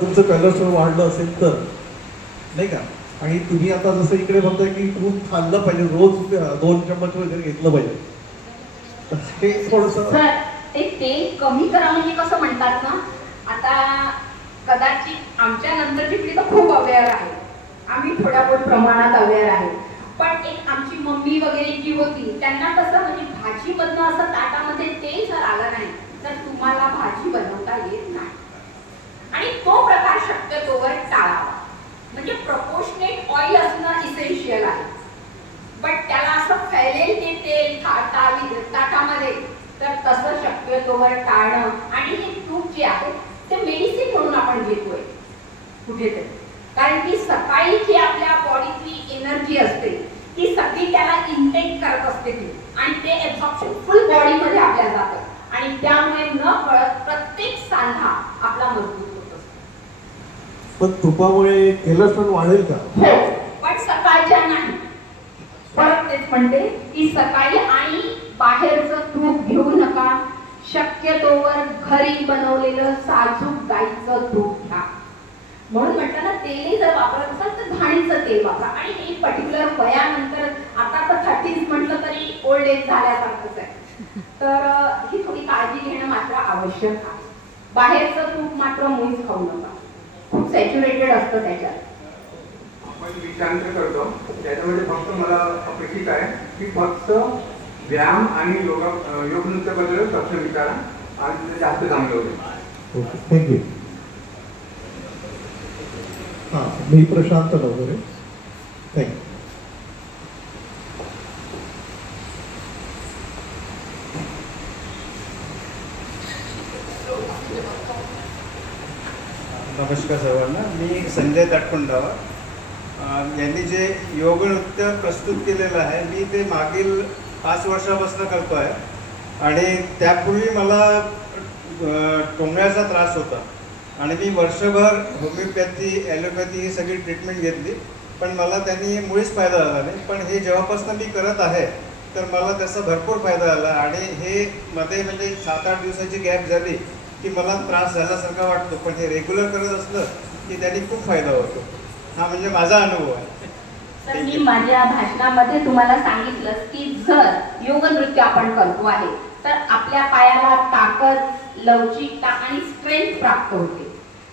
तुमचं कॅल्शियम वाढलं असेल तर नाही का. आणि तुम्ही आता जसं इकडे म्हणताय की दूध खाल्लं पाहिजे, रोज 2 चम्मच वगैरे घेतलं पाहिजे, हे थोडंसं ते तेल कमी करा. म्हणजे कसं म्हणतात ना, आता कदाचित आमच्या नंतरची पिढी तर खूप अवेअर आहे, आम्ही थोड्या बहुत प्रमाणात अवेअर आहे, पण एक आमची मम्मी वगैरे जी होती त्यांना कसं म्हणजे भाजीमधनं असं ताटामध्ये तेल जर आलं नाही तर तुम्हाला भाजी बनवता येत नाही. आणि तो प्रकार शक्यतोवर टाळावा. म्हणजे प्रपोर्शनेट ऑइल असणं इसेन्शियल आहे, बट त्याला असं फैलेल ते तेल ताटामध्ये, तर तसं शक्यतोवर टाळणं. आणि हे तूप जे आहे ते मेडिसिन म्हणून आपण घेतोय कुठेतरी, कारण की सकाळी जी आपल्या बॉडीतली एनर्जी असते ती सगळी त्याला इंटेक करत असते ती, आणि ते एब्झॉर्प्शन फुल बॉडीमध्ये आपल्या जातं, आणि त्यामुळे न कळत प्रत्येक सांधा आपला मजबूत होत असतो. पण तुपामुळे कोलेस्ट्रॉल वाढेल का? हो, पण सकाळच्या नाही. परत तेच म्हणते की सकाळी आणि बाहेरचं तूप घेऊ नका. शक्यतोवर घरी बनवलेलं साजूक गाईचं तूप घ्या. म्हणून म्हटलं ना, तेलही जर वापरत असाल तर घाणीचं तेल वापरा. आणि एक पर्टिक्युलर वयानंतर, आता तर 30s म्हटलं तरी ओल्ड एज झाल्यासारखंच आहे, तर ही थोडी काळजी घेणं मात्र आवश्यक आहे. बाहेरचं तूप मात्र मुळीच खाऊ नका, खूप सॅच्युरेटेड असतं त्याच्यात. आपण विचार करतो त्याच्यामध्ये फक्त मला अपेक्षित आहे की फक्त व्यायाम आणि योग नृत्याबद्दल लक्ष विचारा आणि ते जास्त चांगलं होईल. Okay, thank you. हां, मी प्रशांत वगैरे, थँक्यू. नमस्कार सर्वांना, मी संजय ताटखंडावा. यांनी जे योग नृत्य प्रस्तुत केलेलं आहे, मी ते मागील 5 वर्षापासून करतो आहे. आणि त्यापूर्वी मला टोंगळ्याचा त्रास होता आणि मी वर्षभर होमिओपॅथी, ॲलोपॅथी ही सगळी ट्रीटमेंट घेतली, पण मला त्यांनी मुळीच फायदा झाला नाही. पण हे जेव्हापासून मी करत आहे तर मला त्याचा भरपूर फायदा झाला. आणि हे मध्ये म्हणजे 7-8 दिवसाची गॅप झाली की मला त्रास झाल्यासारखा वाटतो, पण हे रेग्युलर करत असलं की त्यांनी खूप फायदा होतो. हा म्हणजे माझा अनुभव आहे. तर मी माझ्या भाषणामध्ये तुम्हाला सांगितलं की जर योग नृत्य आपण करतो आहे तर आपल्या पायाला ताकद, लवचिकता आणि स्ट्रेंथ प्राप्त होते,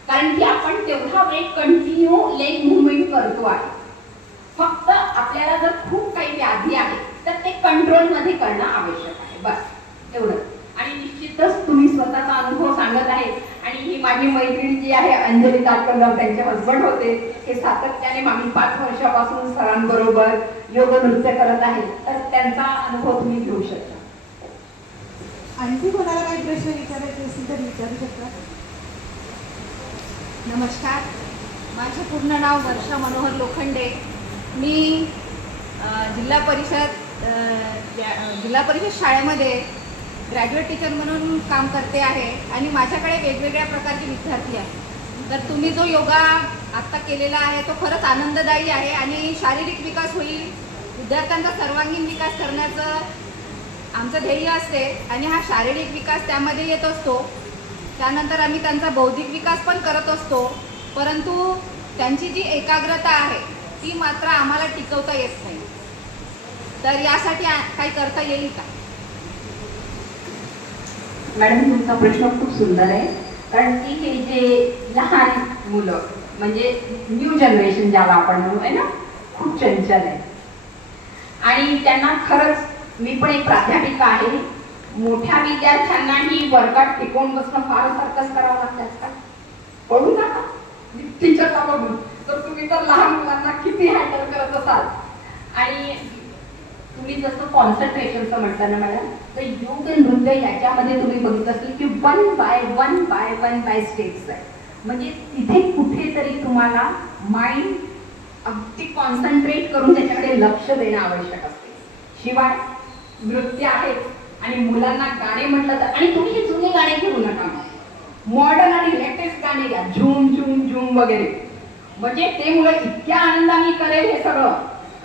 कारण की आपण तेवढा वेळ कंटिन्यू लेग मुवमेंट करतो आहे. फक्त आपल्याला जर खूप काही व्याधी आहे तर ते कंट्रोलमध्ये करणं आवश्यक आहे, बस एवढं. आणि निश्चितच तुम्ही स्वतःचा अनुभव सांगत आहे. आणि ही माझी मैत्रीण जी आहे अंजली ताटकरराव, त्यांचे हसबंड होते, हे सातत्याने मागील 5 वर्षापासून सरांबरोबर योग नृत्य करत आहेत, तर त्यांचा अनुभव तुम्ही घेऊ शकता. आणखी कोणाला काही प्रश्न विचारायचे असतील तर विचारू शकता. नमस्कार, माझे पूर्ण नाव वर्षा मनोहर लोखंडे. मी जिल्हा परिषद शाळेमध्ये ग्रॅज्युएट टीचर म्हणून काम करते आहे. आणि माझ्याकडे वेगवेगळ्या प्रकारचे विद्यार्थी आहेत. तर तुम्ही जो योगा आत्ता केलेला आहे तो खरंच आनंददायी आहे आणि शारीरिक विकास होईल, विद्यार्थ्यांचा सर्वांगीण विकास करण्याचं आमचं ध्येय असते. आणि हा शारीरिक विकास त्यामध्ये येत असतो. त्यानंतर आम्ही त्यांचा बौद्धिक विकास पण करत असतो, परंतु त्यांची जी एकाग्रता आहे ती मात्र आम्हाला टिकवता येत नाही. तर यासाठी काही करता येईल का? मॅडम, तुमचा प्रश्न खूप सुंदर आहे, कारण की हे जे लहान मुलं म्हणजे न्यू जनरेशन ज्याला आपण म्हणू आहे ना, खूप चंचल आहे. आणि त्यांना खरंच, मी पण एक प्राध्यापिका आहे, मोठ्या विद्यार्थ्यांनाही वर्गात टिकवून बसणं फार सर्कस करावं लागतं का? पळू नका टीचरला बघून, तर तुम्ही तर लहान मुलांना किती हँडल करत असाल. आणि तुम्ही जसं कॉन्सन्ट्रेशनचं म्हटलं ना मॅडम, तर योग नृत्य याच्यामध्ये तुम्ही बघितलं असेल की 1 बाय 1 स्टेप्स आहे. म्हणजे तिथे कुठेतरी तुम्हाला माइंड अगदी कॉन्सन्ट्रेट करून त्याच्याकडे लक्ष देणं आवश्यक असते. शिवाय नृत्य आहे आणि मुलांना गाणे म्हटलं तर, आणि तुम्ही हे जुने गाणे घेऊ नका, मॉडर्न आणि लेटेस्ट गाणे घ्या, झूम झूम झूम वगैरे. म्हणजे ते मुलं इतक्या आनंदाने करेल हे सगळं,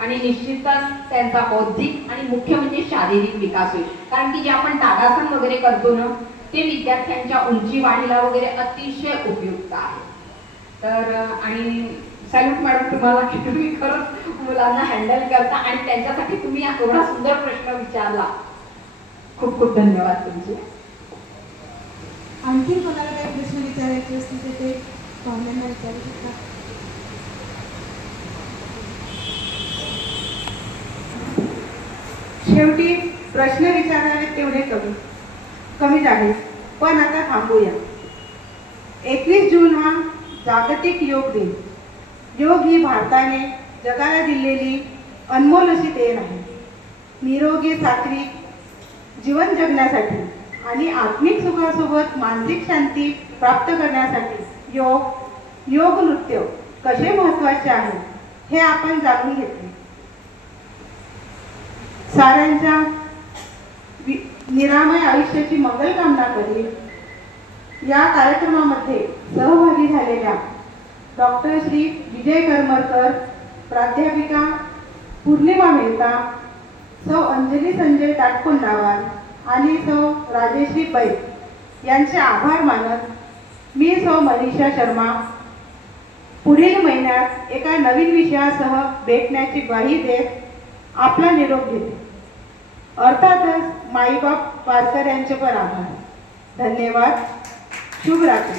आणि निश्चितच त्यांचा बौद्धिक आणि मुख्य म्हणजे शारीरिक विकास होईल. कारण की जे आपण ताडासन वगैरे करतो ना, ते विद्यार्थ्यांच्या उंची वाढीला वगैरे अतिशय उपयुक्त आहे. तर आणि सॅल्यूट मॅडम तुम्हाला की तुम्ही खरंच मुलांना हँडल करता आणि त्यांच्यासाठी तुम्ही एवढा सुंदर प्रश्न विचारला. खूप खूप धन्यवाद तुमचे. आणखी कोणाला काही प्रश्न विचारायचे असतील तर ते पाहुण्यांना विचारू शकता. शेवटी प्रश्न विचारणारे तेवढे कमीच आहेत, पण आता थांबूया. 21 जून हा जागतिक योग दिन. योग ही भारताने जगाला दिलेली अनमोल अशी देण आहे. निरोगी सात्विक जीवन जगण्यासाठी आणि आत्मिक सुखासोबत मानसिक शांती प्राप्त करण्यासाठी योग नृत्य कसे महत्त्वाचे आहे हे आपण जाणून घेतले. साऱ्यांच्या निरामय आयुष्याची मंगल कामना करीत या कार्यक्रमामध्ये सहभागी झालेल्या डॉक्टर श्री विजय करमरकर, प्राध्यापिका पूर्णिमा मेहता, सौ अंजली संजय ताटकुंडावार आणि सौ राजेश्री बैत यांचे आभार मानत मी सौ मनीषा शर्मा पुढील महिन्यात एका नवीन विषयासह भेटण्याची ग्वाही देत आपला निरोप घेते. अर्थातच माईबाप पारकर यांचे पण आभार. धन्यवाद. शुभ रात्री.